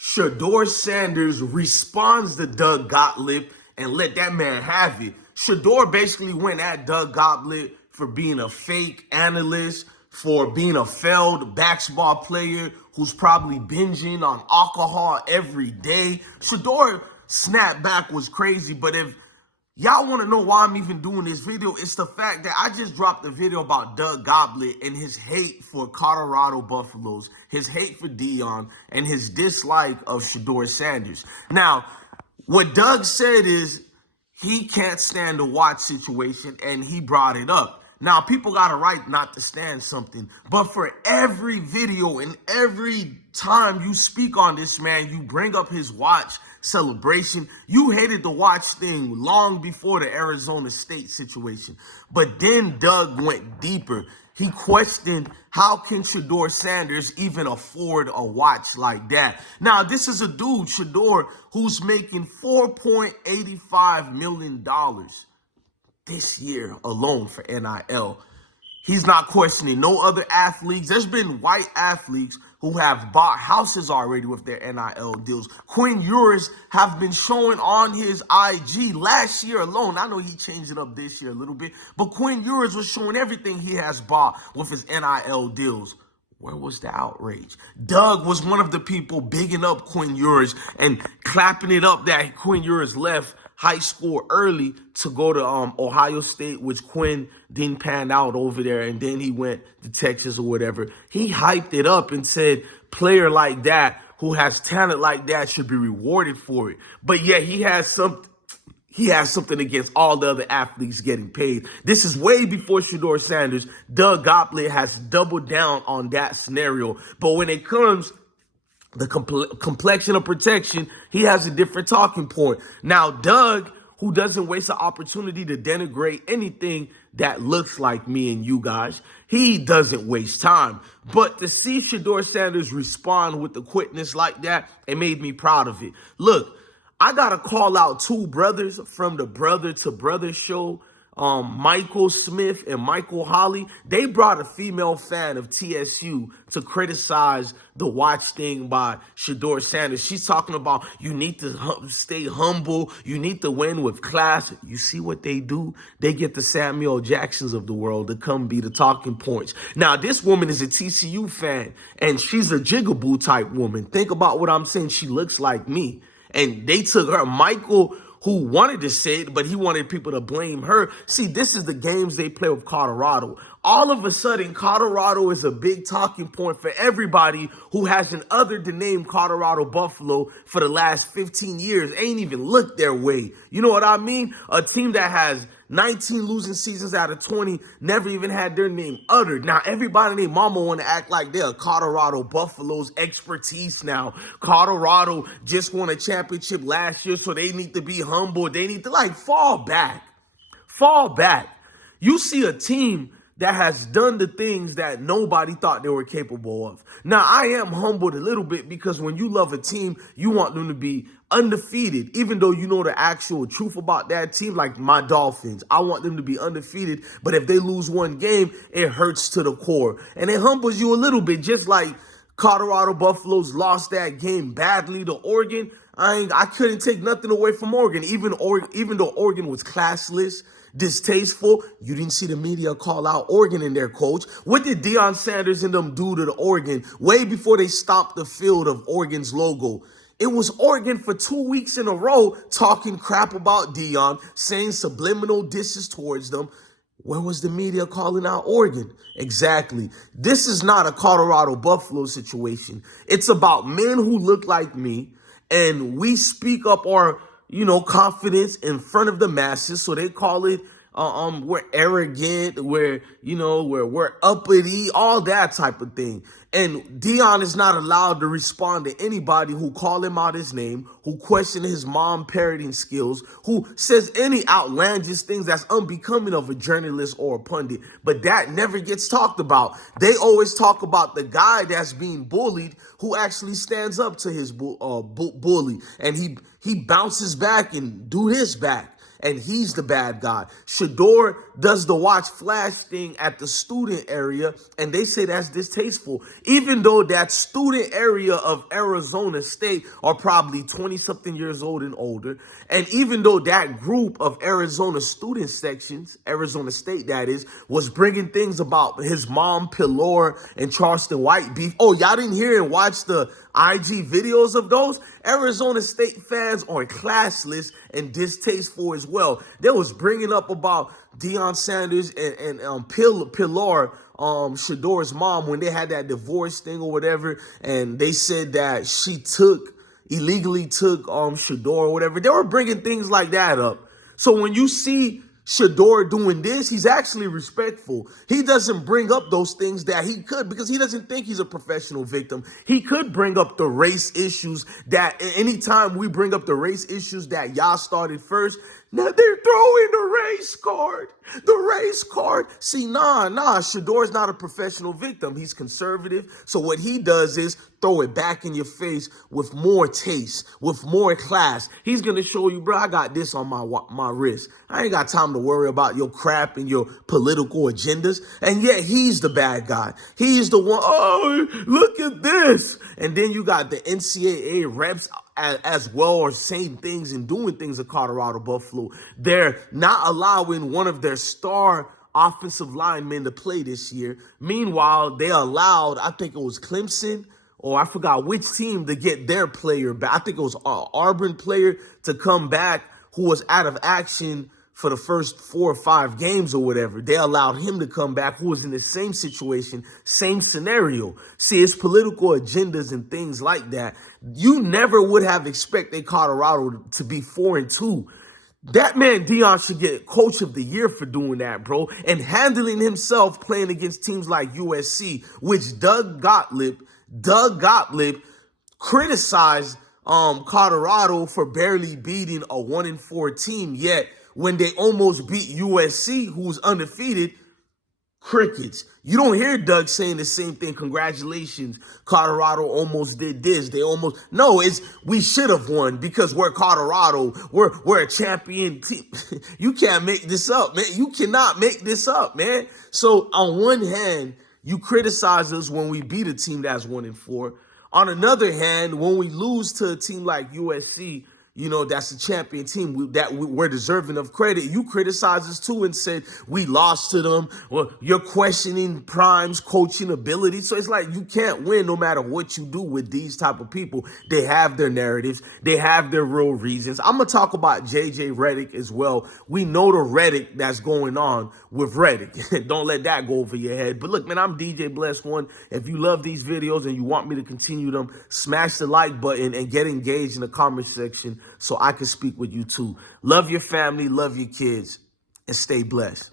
Shedeur Sanders responds to Doug Gottlieb and let that man have it. Shedeur basically went at Doug Gottlieb for being a fake analyst, for being a failed basketball player who's probably binging on alcohol every day. Shedeur snapback was crazy, but if y'all want to know why I'm even doing this video, it's the fact that I just dropped a video about Doug Gottlieb and his hate for Colorado Buffaloes, his hate for Deion, and his dislike of Shedeur Sanders. Now, what Doug said is he can't stand the watch situation, and he brought it up. Now, people got a right not to stand something, but for every video and every time you speak on this man, you bring up his watch celebration. You hated the watch thing long before the Arizona State situation. But then Doug went deeper. He questioned, how can Shedeur Sanders even afford a watch like that? Now, this is a dude, Shedeur, who's making $4.85 million this year alone for NIL. He's not questioning no other athletes. There's been white athletes who have bought houses already with their NIL deals. Quinn Ewers have been showing on his IG last year alone. I know he changed it up this year a little bit, but Quinn Ewers was showing everything he has bought with his NIL deals. Where was the outrage? Doug was one of the people bigging up Quinn Ewers and clapping it up that Quinn Ewers left high school early to go to Ohio State, which Quinn didn't pan out over there, and then he went to Texas or whatever. He hyped it up and said, player like that who has talent like that should be rewarded for it. But yet he has something against all the other athletes getting paid. This is way before Shedeur Sanders. Doug Gottlieb has doubled down on that scenario. But when it comes the complexion of protection, he has a different talking point. Now, Doug, who doesn't waste an opportunity to denigrate anything that looks like me and you guys, he doesn't waste time. But to see Shedeur Sanders respond with the quickness like that, it made me proud of it. Look, I got to call out two brothers from the Brother to Brother show, Michael Smith and Michael Holly. They brought a female fan of TSU to criticize the watch thing by Shedeur Sanders. She's talking about you need to stay humble. You need to win with class. You see what they do? They get the Samuel Jacksons of the world to come be the talking points. Now, this woman is a TCU fan, and she's a jigaboo type woman. Think about what I'm saying. She looks like me. And they took her. Michael, who wanted to say it, but he wanted people to blame her. See, this is the games they play with Colorado. All of a sudden, Colorado is a big talking point for everybody who has an other than name Colorado Buffalo for the last 15 years. Ain't even looked their way. You know what I mean? A team that has 19 losing seasons out of 20, never even had their name uttered. Now, everybody named mama want to act like they're Colorado Buffalo's expertise now. Colorado just won a championship last year, so they need to be humble. They need to, fall back. Fall back. You see a team that has done the things that nobody thought they were capable of. Now, I am humbled a little bit because when you love a team, you want them to be undefeated, even though you know the actual truth about that team, like my Dolphins. I want them to be undefeated, but if they lose one game, it hurts to the core. And it humbles you a little bit, just like Colorado Buffaloes lost that game badly to Oregon. I couldn't take nothing away from Oregon, even though Oregon was classless, distasteful. You didn't see the media call out Oregon and their coach. What did Deion Sanders and them do to the Oregon way before they stopped the field of Oregon's logo? It was Oregon for 2 weeks in a row talking crap about Deion, saying subliminal disses towards them. Where was the media calling out Oregon? Exactly. This is not a Colorado Buffalo situation. It's about men who look like me, and we speak up our confidence in front of the masses. So they call it, we're arrogant, we're uppity, all that type of thing. And Deion is not allowed to respond to anybody who call him out his name, who question his mom parenting skills, who says any outlandish things that's unbecoming of a journalist or a pundit. But that never gets talked about. They always talk about the guy that's being bullied who actually stands up to his bully, and he bounces back and do his back. and he's the bad guy. Shedeur does the watch flash thing at the student area, and they say that's distasteful, even though that student area of Arizona State are probably 20-something years old and older, and even though that group of Arizona student sections, Arizona State that is, was bringing things about his mom, Pilor, and Charleston White beef. Oh, y'all didn't hear and watch the IG videos of those? Arizona State fans are classless and distasteful as well. They was bringing up about Deion Sanders and Pilor, Shedeur's mom, when they had that divorce thing or whatever, and they said that she illegally took Shedeur or whatever. They were bringing things like that up. So when you see Shedeur doing this, he's actually respectful. He doesn't bring up those things that he could, because he doesn't think he's a professional victim. He could bring up the race issues that anytime we bring up the race issues that y'all started first, now they're throwing the race card. The race card. See, Shedeur's not a professional victim. He's conservative. So what he does is throw it back in your face with more taste, with more class. He's going to show you, bro, I got this on my wrist. I ain't got time to worry about your crap and your political agendas. And yet he's the bad guy. He's the one, oh, look at this. And then you got the NCAA reps as well are saying things and doing things at Colorado Buffalo. They're not allowing one of their star offensive linemen to play this year. Meanwhile, they allowed, I think it was Clemson, or I forgot which team, to get their player back. I think it was an Auburn player to come back who was out of action for the first 4 or 5 games or whatever. They allowed him to come back, who was in the same situation, same scenario. See, it's political agendas and things like that. You never would have expected Colorado to be 4-2. That man Deion should get Coach of the Year for doing that, bro, and handling himself playing against teams like USC, which Doug Gottlieb criticized Colorado for barely beating a 1-4 team, yet when they almost beat USC, who's undefeated, crickets. You don't hear Doug saying the same thing. Congratulations, Colorado almost did this. No, it's we should have won because we're Colorado. We're a champion team. You can't make this up, man. You cannot make this up, man. So on one hand, you criticize us when we beat a team that's 1-4. On another hand, when we lose to a team like USC, you know, that's a champion team we're deserving of credit. You criticize us too and said we lost to them. Well, you're questioning Prime's coaching ability. So it's like you can't win no matter what you do with these type of people. They have their narratives. They have their real reasons. I'm going to talk about JJ Redick as well. We know the Redick that's going on with Redick. Don't let that go over your head. But look, man, I'm DJ Bless One. If you love these videos and you want me to continue them, smash the like button and get engaged in the comment section so I can speak with you too. Love your family, love your kids, and stay blessed.